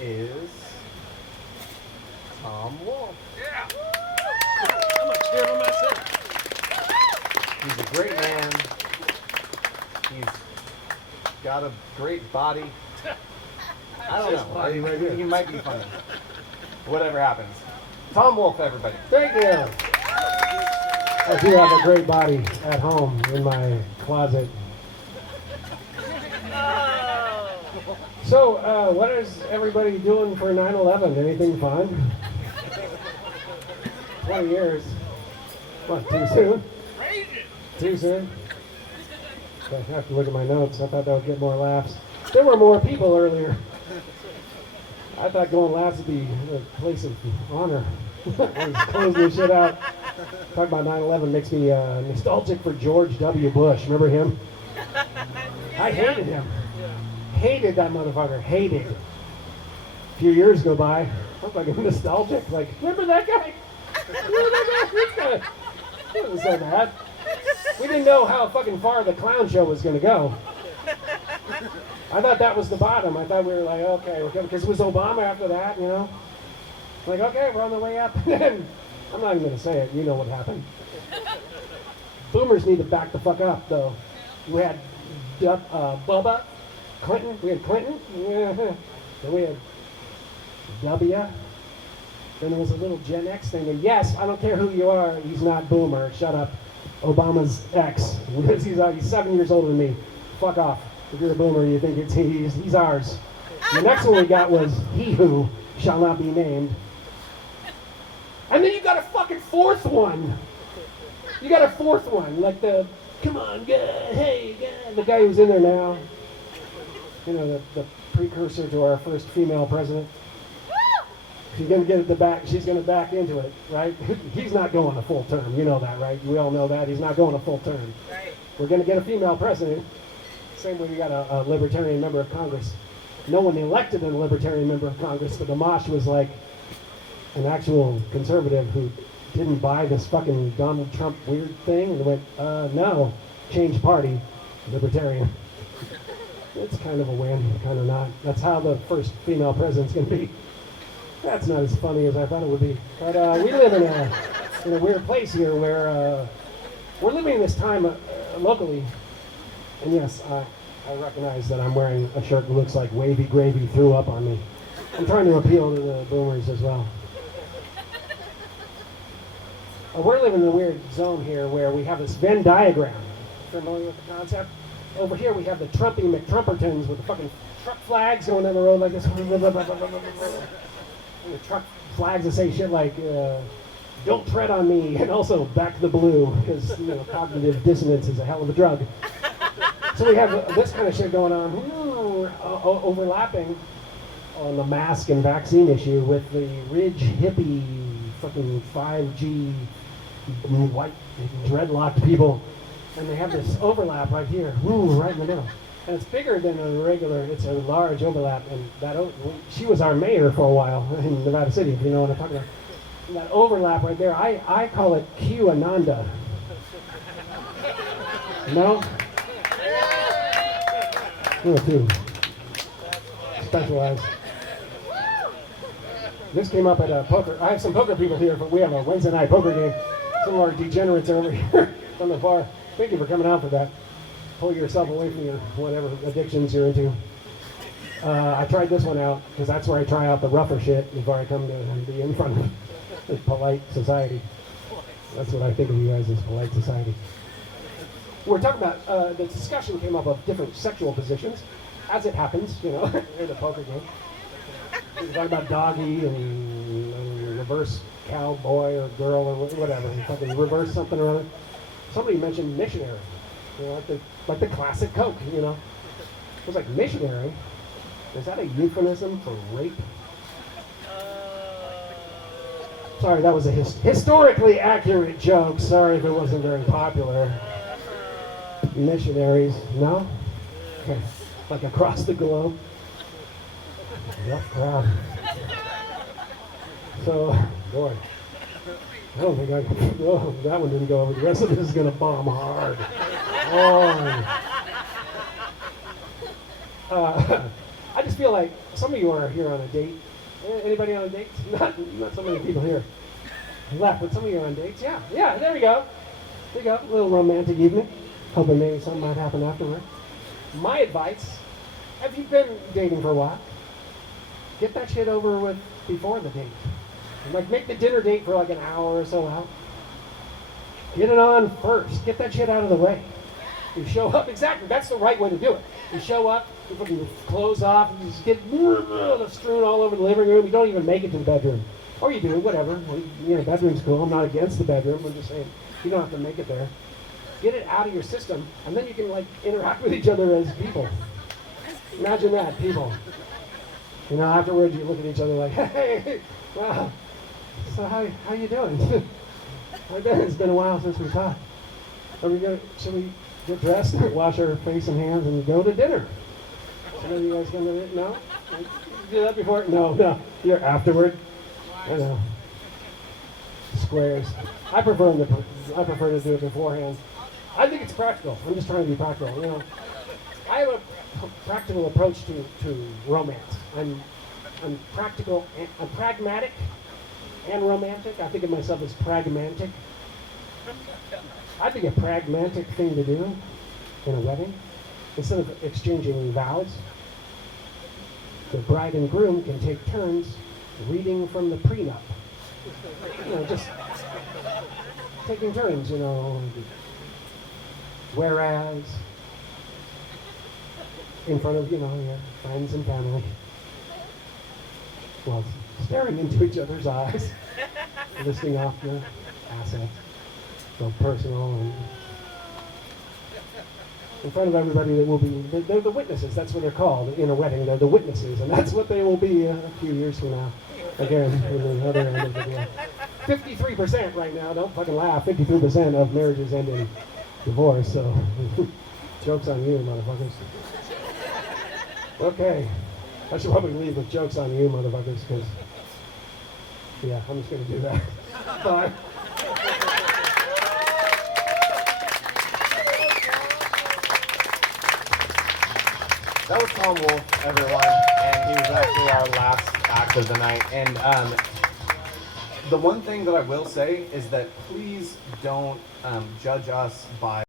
is Tom Wolf. Yeah. I'm gonna cheer for myself. He's a great man. He's got a great body. I don't know. He might be funny. Whatever happens. Tom Wolf, everybody. Thank you. I do have a great body at home in my closet. So, what is everybody doing for 9/11? Anything fun? 20 years. What, too soon? Too soon? I have to look at my notes. I thought that would get more laughs. There were more people earlier. I thought going last would be a place of honor. I was closing this shit out. Talking about 9/11 makes me nostalgic for George W. Bush. Remember him? I hated him. Hated that motherfucker. Hated. A few years go by. I'm like nostalgic. Like, remember that guy? Remember that guy? It was so bad. We didn't know how fucking far the clown show was going to go. I thought that was the bottom. I thought we were like, okay, because it was Obama after that, you know? Like, okay, we're on the way up. And I'm not even going to say it. You know what happened. Boomers need to back the fuck up, though. We had Bubba, Clinton. We had Clinton. Then we had W. Then there was a little Gen X thing. And yes, I don't care who you are. He's not Boomer. Shut up. Obama's ex. He's 7 years older than me. Fuck off. If you're a Boomer, you think he's ours. The next one we got was he who shall not be named. And then you got a fucking fourth one. You got a fourth one, like the, come on, hey, the guy who's in there now. You know, the precursor to our first female president. She's going to get at the back, she's going to back into it, right? He's not going a full term, you know that, right? We all know that, he's not going a full term. Right. We're going to get a female president. Same way we got a libertarian member of Congress. No one elected a libertarian member of Congress, but Amash was like an actual conservative who didn't buy this fucking Donald Trump weird thing and went, no, change party, libertarian. It's kind of a win, kind of not. That's how the first female president's going to be. That's not as funny as I thought it would be. But we live in a weird place here where we're living this time locally. And yes, I recognize that I'm wearing a shirt that looks like Wavy Gravy threw up on me. I'm trying to appeal to the boomers as well. We're living in a weird zone here where we have this Venn diagram. Familiar with the concept? Over here we have the Trumpy McTrumpertons with the fucking truck flags going down the road like this. And the truck flags that say shit like, don't tread on me, and also back the blue, because you know, cognitive dissonance is a hell of a drug. So we have this kind of shit going on, overlapping on the mask and vaccine issue with the Ridge hippie fucking 5G white dreadlocked people. And they have this overlap right here, right in the middle. And it's bigger than a regular, it's a large overlap. And that she was our mayor for a while in Nevada City, if you know what I'm talking about. And that overlap right there, I call it Q Ananda. No? Yeah, too. Specialized. This came up at a poker. I have some poker people here, but we have a Wednesday night poker game. Some of our degenerates are over here from the bar. Thank you for coming out for that. Pull yourself away from your whatever addictions you're into. I tried this one out because that's where I try out the rougher shit before I come to be in front of the polite society. That's what I think of you guys as polite society. We're talking about, the discussion came up of different sexual positions, as it happens, you know, in the poker game. We're talking about doggy and reverse cowboy or girl or whatever, fucking reverse something or other. Somebody mentioned missionary, you know, like the classic Coke, you know. It was like missionary. Is that a euphemism for rape? Sorry, that was a historically accurate joke. Sorry if it wasn't very popular. Missionaries, no? Okay. Like across the globe. Rough crowd. So, boy. I don't think that one didn't go over. The rest of this is going to bomb hard. I just feel like some of you are here on a date. Anybody on a date? Not so many people here left, but some of you are on dates. Yeah, there we go. There you go, a little romantic evening. Hoping maybe something might happen afterward. My advice, if you've been dating for a while, get that shit over with before the date. Like, make the dinner date for like an hour or so out. Get it on first. Get that shit out of the way. You show up, exactly, that's the right way to do it. You show up, you put your clothes off, you just get strewn all over the living room. You don't even make it to the bedroom. Or you do, whatever. You know, bedroom's cool. I'm not against the bedroom. I'm just saying, you don't have to make it there. Get it out of your system, and then you can, like, interact with each other as people. Imagine that, people. You know, afterwards you look at each other like, hey, wow, so how you doing? It's been a while since we talked. Should we get dressed, wash our face and hands, and go to dinner? Some of you guys gonna do it? No? You do that before? No. You're afterward. I know. Squares. I prefer to do it beforehand. I think it's practical. I'm just trying to be practical. You know, I have a practical approach to romance. I'm practical. I'm pragmatic and romantic. I think of myself as pragmatic. I think a pragmatic thing to do in a wedding, instead of exchanging vows, the bride and groom can take turns reading from the prenup. You know, just taking turns, you know. Whereas, in front of, you know, your friends and family, well, staring into each other's eyes, listing off your assets, so personal, and in front of everybody that will be, they're the witnesses, that's what they're called in a wedding, they're the witnesses, and that's what they will be a few years from now. Again, in the other end of the deal. 53% right now, don't fucking laugh, 53% of marriages end in divorce, so joke's on you, motherfuckers. Okay, I should probably leave with jokes on you, motherfuckers, because, yeah, I'm just going to do that. Bye. That was Tom Wolf, everyone, and he was actually our last act of the night. And the one thing that I will say is that please don't judge us by